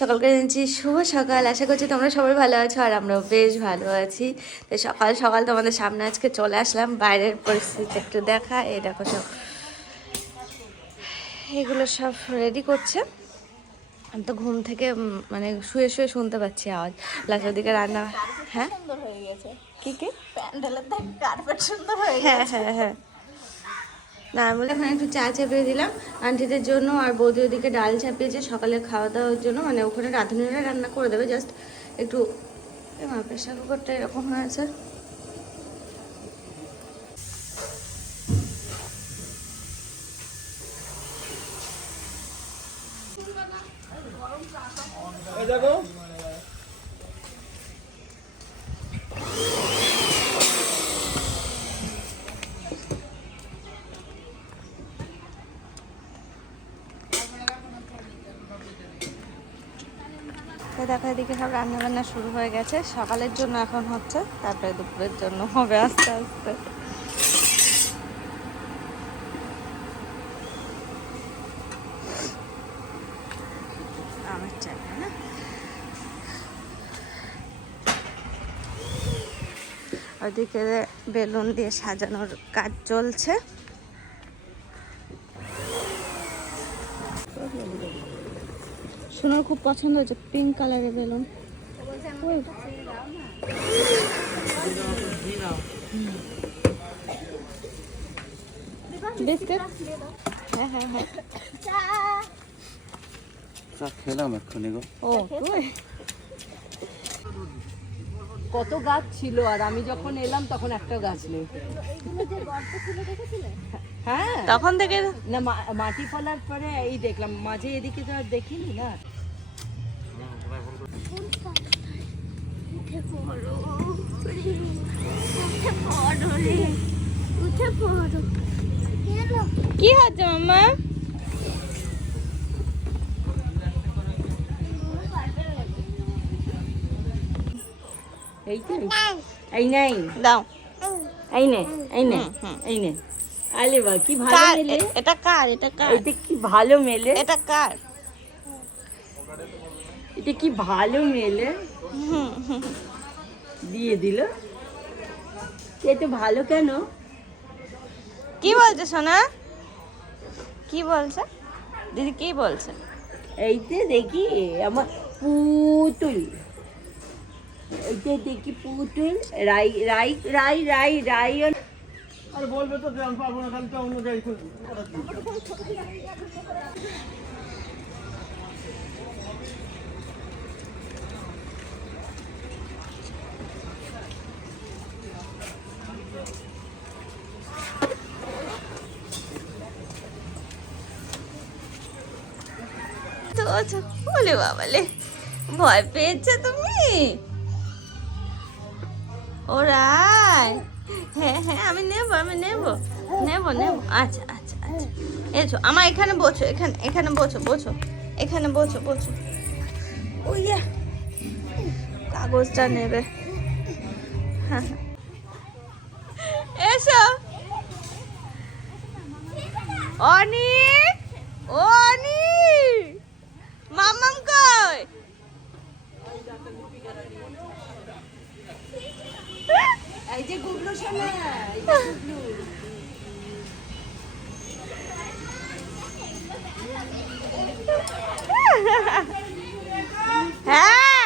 সকলকে জানাচ্ছি শুভ সকাল। আশা করছি তোমরা সবাই ভালো আছো আর আমরাও বেশ ভালো আছি। তো সকাল সকাল তোমাদের সামনে আজকে চলে আসলাম, বাইরের পরিস্থিতি একটু দেখা। এই দেখো সব এগুলো সব রেডি করছে। আমি তো ঘুম থেকে মানে শুয়ে শুয়ে শুনতে পাচ্ছি আওয়াজ। লাস্টের দিকে রান্না। হ্যাঁ সুন্দর হয়ে গেছে কি কি প্যান্ডেলের থেকে কার্পেট সুন্দর হয়ে হ্যাঁ গেছে। হ্যাঁ হ্যাঁ না বলে এখন একটু চা চাপিয়ে দিলাম আন্টিদের জন্য, আর বৌদি ওদিকে ডাল চাপিয়েছে সকালে খাওয়া দাওয়ার জন্য। মানে ওখানে রাঁধুনিরা রান্না করে দেবে, জাস্ট একটু প্রেশার কুকারটা এরকম হয়েছে। দেখো এদিকে সব রান্না বান্না শুরু হয়ে গেছে, সকালের জন্য এখন হচ্ছে, তারপরে দুপুরের জন্য হবে আস্তে আস্তে। আমার চাই না, ওদিকে বেলুন দিয়ে সাজানোর কাজ চলছে। সোনার খুব পছন্দ হয়েছে পিঙ্ক কালারের বেলুন। বিস্কুট হ্যাঁ হ্যাঁ হ্যাঁ খেলাম এক্ষুনি গো। ও তুই কত গাছ ছিল, আর আমি যখন এলাম তখন একটা গাছ নেই। হ্যাঁ তখন থেকে না, মাটি ফেলার পরে এই দেখলাম, মাঝে এদিকে তো আর দেখিনি না। কি হচ্ছে মাম্মা? এই তো এই নাই দাও। এই নে এই নে এই নে। আলে বা কি ভালো কার মেলে, এটা? কার এটা? কার এটা কি ভালো মেলে, এটা? কার এটা কি ভালো মেলে দিয়ে দিল। এ তো ভালো কেন? কি বলছে সোনা? কি বলছে দিদি? কি বলছে? এইতে দেখি আমার পুতুল, এইতে দেখি পুতুল রাই রাই রাই রাই রাই। আর বলবে তো আমি পারবো না, খালি তো অন্য গাড়ি খুলবো। বলে বাবালে, ভয় পেয়েছে তুমি? ওরাই হ্যাঁ হ্যাঁ আমি নেব, আমি নেব নেব নেব। আচ্ছা আচ্ছা আচ্ছা এসো আমার এখানে বসো, এখানে এখানে বসো বসো, এখানে বসো বসো। ওই কাগজটা নেবে। হ্যাঁ এসো। অনিক, ও অনিক, মাম্মাম কই? এই যে গুবলু শোনা, এই যে গুবলু। হ্যাঁ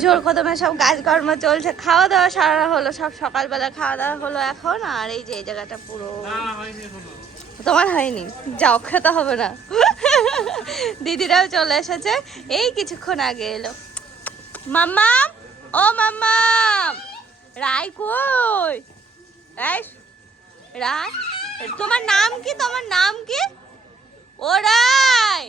জোর কদমে সব কাজকর্ম চলছে। খাওয়া দাওয়া সারা হলো, সব সকালবেলা খাওয়া দাওয়া হলো এখন। আর এই যে এই জায়গাটা পুরো তোমার হয়নি, যাও খেতে হবে না। দিদিরাও চলে এসেছে, এই কিছুক্ষণ আগে এলো। মাম্মাম, ও মাম্মাম, রাই কই? রাই, রাই, তোমার নাম কি? তোমার নাম কি? ও রাই,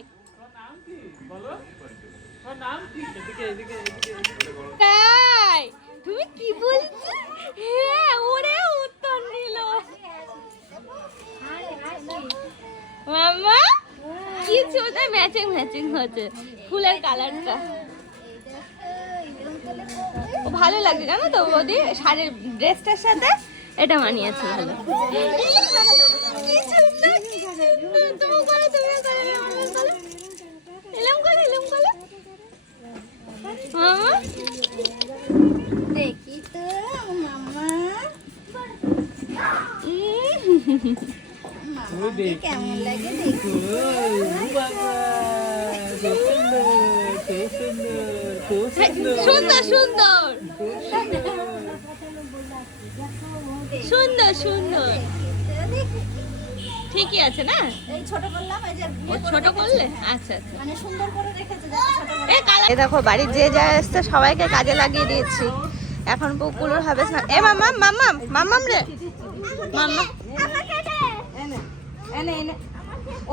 রাই, তুমি কি বলছো? হ্যাঁ ওরে উত্তর দিল। মাম্মা কি সুন্দর ম্যাচিং ম্যাচিং হচ্ছে ফুলের কালারটা। ভালো লাগছে জানো তো বৌদি, শাড়ির ড্রেসটার সাথে এটা মানিয়েছে ভালো। কি সুন্দর, কি সুন্দর। তুমি করো, তুমি করো, এরকম করে কেমন লাগে দেখি। সুন্দর সুন্দর সুন্দর সুন্দর ঠিকই আছে না? এই ছোট করলাম, এই যে ও ছোট করলে আচ্ছা আচ্ছা। মানে সুন্দর করে রেখেছে যাতে ছোট করে। এই দেখো বাড়ির যে যা এসছে সবাইকে কাজে লাগিয়ে দিয়েছি। এখন পুকুর হবে স্নান। এ মাম্মাম মাম্মাম মাম্মাম রে মাম্মা এনে এনে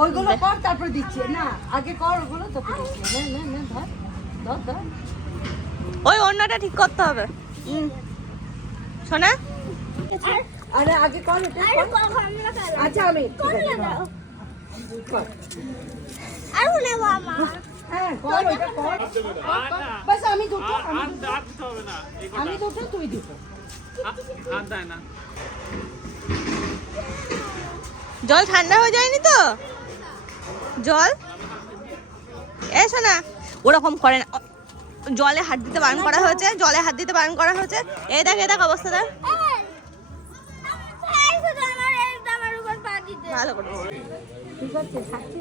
ওইগুলো কর তারপর দিচ্ছি না, আগে কর ওগুলো তারপর দিচ্ছি। নে নে নে ধর ধর ধর। ওই অন্যটা ঠিক করতে হবে। শোনা আরে আগে কর এটা কর। আচ্ছা আমি হ্যাঁ কর ওইটা কর। বাস আমি দুটো আমি দুটো তুই দুটো। জল ঠান্ডা হয়ে যায়নি তো? জল এ শোনা ওরকম করে না, জলে হাত দিতে বারণ করা হয়েছে, জলে হাত দিতে বারণ করা হয়েছে। এই দেখ এই দেখ অবস্থা দেখ। ভালো করে ঠিক আছে থাকছি।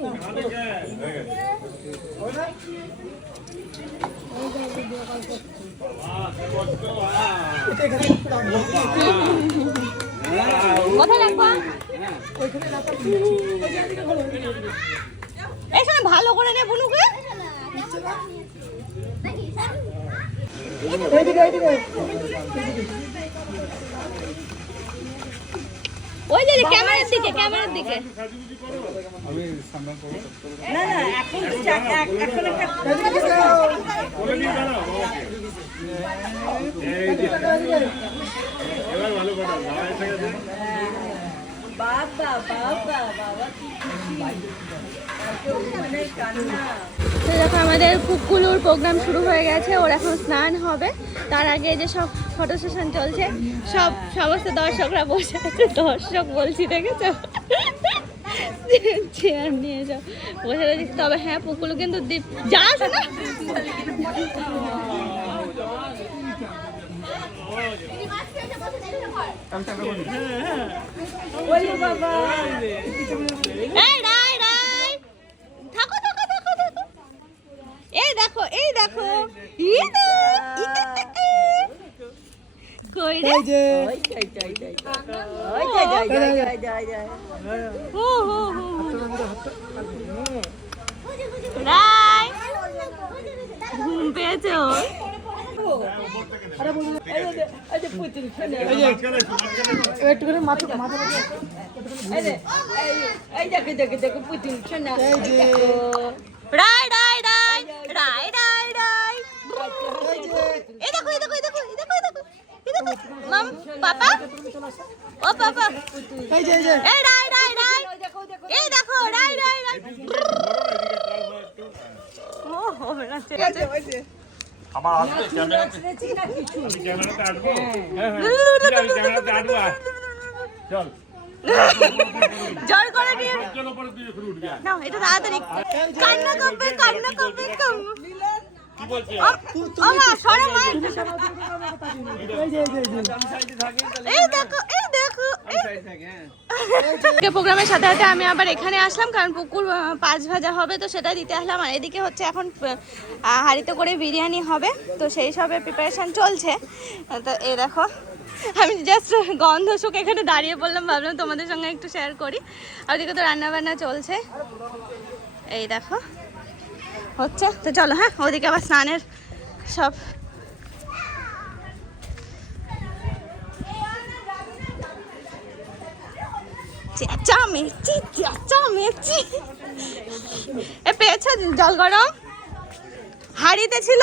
কোথায় রাখবা? এই শোনা ভালো করে নে বুনুকে। ওই যে ক্যামেরার দিকে ক্যামেরার দিকে। না না এখন তো এখন একটা বাবা বাবা বাবা কি তো দেখো আমাদের কুকুলুর প্রোগ্রাম শুরু হয়ে গেছে, ওর এখন স্নান হবে। তার আগে যে সব ফটো সেশন চলছে, সব সমস্ত দর্শকরা বসে আছে। দর্শক বলছি দেখেছো, চেয়ার নিয়ে যাও বসে রয়েছে। তবে হ্যাঁ পুকুলু কিন্তু দীপ যা আছে না বাবা এই রাই রাই থাকো থাকো থাকো থাকো। এই দেখো এই দেখো কই রে হো হো হো রাই ঘুম পেয়েছে ওর। একটু করে মাথা মাথা এই দেখে দেখে দেখে পুতুল শোনা রাই রাই রাই রাই রাই রাই এই দেখো এই দেখো এই দেখো এই দেখো এই দেখো এই দেখো মাম পাপা ও পাপা এই রাই রাই রাই এই দেখো রাই রাই রাই ও হো না ঠিক আছে আমার হাতে ক্যামেরাতে আমি ক্যামেরাতে আসবো। হ্যাঁ হ্যাঁ ক্যামেরাতে আসবো। চল জল করে নিয়ে চলো পরে তুই একটু উঠ গিয়া না এটা তাড়াতাড়ি কান্না করবে কি বলছে ও মা সরে মা এই দেখো এই দেখো প্রোগ্রামের সাথে সাথে আমি আবার এখানে আসলাম, কারণ পুকুর 5 ভাজা হবে তো সেটা দিতে আসলাম। আর এদিকে হচ্ছে এখন হাঁড়িতে করে বিরিয়ানি হবে, তো সেই সবের প্রিপারেশন চলছে। তো এই দেখো আমি জাস্ট গন্ধ শুকে এখানে দাঁড়িয়ে পড়লাম, ভাবলাম তোমাদের সঙ্গে একটু শেয়ার করি। আর ওদিকে তো রান্না বান্না চলছে, এই দেখো হচ্ছে। তো চলো হ্যাঁ ওদিকে আবার স্নানের সব চেঁচামেচি এ পেয়েছো জল গরম হাঁড়িতে ছিল।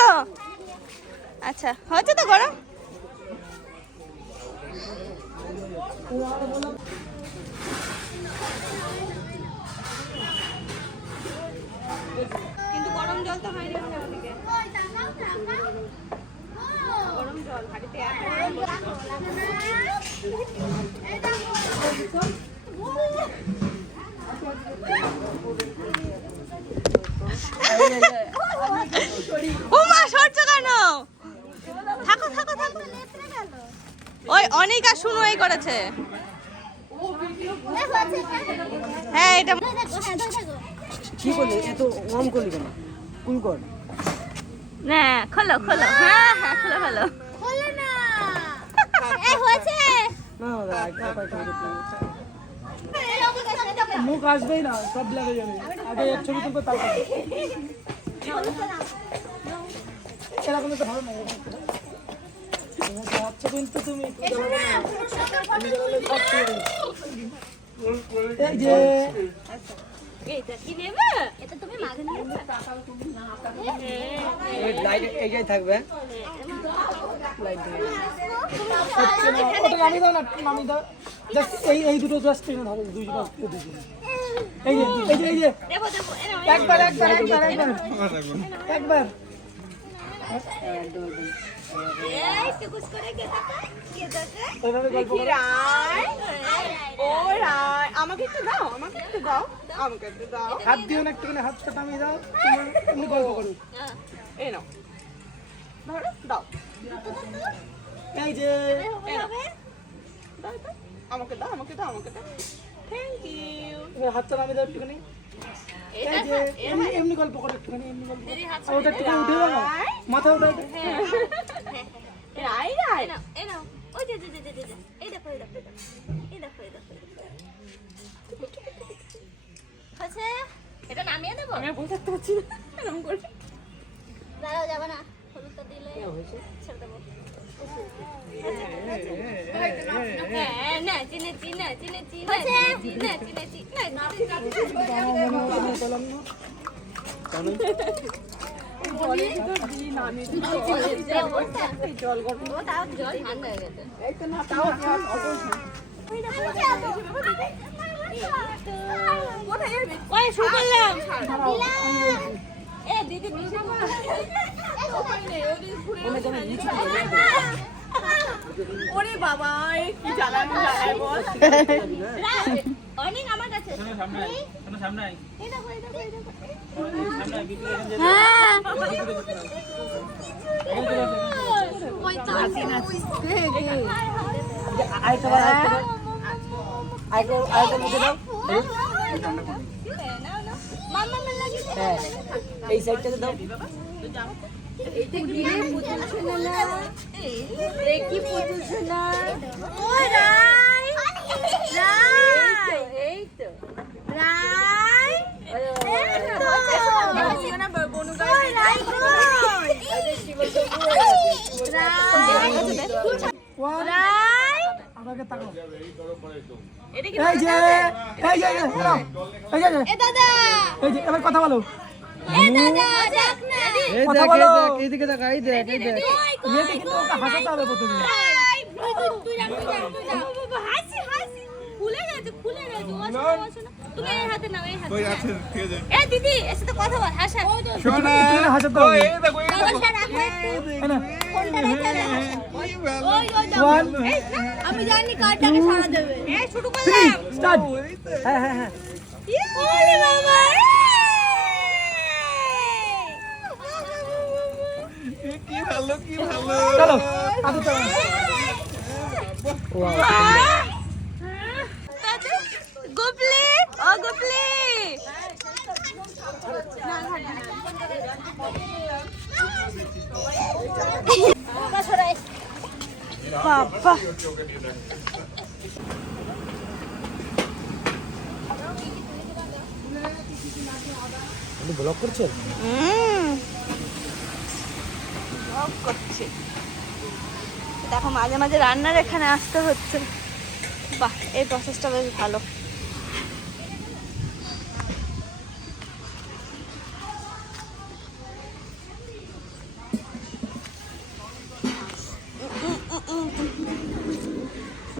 আচ্ছা হচ্ছে তো গরম। কিন্তু গরম জল তো হয়নি ওদিকে, গরম জল হাঁড়িতে ও মা সরছো কেন? থাকো থাকো থাকো। ওই অনিকা শুনো এই করেছে। হ্যাঁ এটা কি করলি এত ওম করলি কেন কুল কর না খোলো খোলো হ্যাঁ হ্যাঁ খোলো খোলো খোলো না এই হয়েছে না মুখ আসবেই না সব লাগে যাবে আগে এক ছবি তুলবো তারপর এরকম তো ভালো না আচ্ছা কিন্তু তুমি এই যে এইটা কি নেবে এটা তুমি মাগে নিয়েছো লাইট এইটাই থাকবে ওটা নামিয়ে দাও না নামিয়ে দাও জাস্ট এই দুটো জাস্ট টেনে ধরো দুইজন এই যে দেবো দেবো একবার এই টুকুস করে কে টাকা ওইভাবে গল্প করো আমাকে একটু দাও আমাকে একটু দাও আমাকে একটু দাও হাত দিও না একটুখানি হাতটা নামিয়ে দাও তোমার এমনি গল্প করো এই নাও ধরো দাও এই যে দাও দাও আমাকে দাও আমাকে দাও আমাকে দাও থ্যাংক ইউ এবার হাতটা নামিয়ে দাও একটুখানি এই যে এমনি গল্প করো একটুখানি এমনি গল্প আর ওটা একটুখানি উঠে দাও না মাথা উঠাই দাও রাই রাই এই নাও ওই যে এই দেখো এই দেখো এই দেখো হচ্ছে এটা নামিয়ে দেবো আমি বসে থাকতে পারছি না এরকম করে দাঁড়াও যাবে না হলুদটা দিলে ছেড়ে দেবো হ্যাঁ না চিনে জল গরম তাও জল ঠান্ডা হয়ে গেছে এই তো না তাও ওই শুরু করলাম এ দিদি ওরে বাবা কি জ্বালানো জ্বালায় বল অনেক আমার কাছে সামনে এই দেখো আইটা মধ্যে দাও মাম্মা মেলা লাগে হ্যাঁ এই সাইডটাতে দাও কি পুতুল না ও রাই এই তো রাই আমাকে তাকাও এটা কি এই যে দাঁড়াও। এই যে এবার কথা বলো এ দাদা দেখ না কথা বলো এইদিকে দেখ এই দেখ মেয়েটি কিন্তু ওকে হাসাতে হবে প্রথমে তুই হাসি খুলে গেছে তুমি এই হাতে নাও এই হাতে এ দিদি এর সাথে কথা বল হাসা একটুখানি হাসাতে হবে বাবাটা রাখো এই না। ফোনটা রেখে দে ওই One, আমি জানি কার্ডটাকে সারা দেবে এই শুরু three, করলাম start. হ্যাঁ ওরে বাবা চলো আদু চলো গোপলি ও গোপলি বাবা আপনি ব্লগ করছেন করছে দেখো মাঝে মাঝে রান্নার এখানে আসতে হচ্ছে বাহ এই প্রসেসটা বেশ ভালো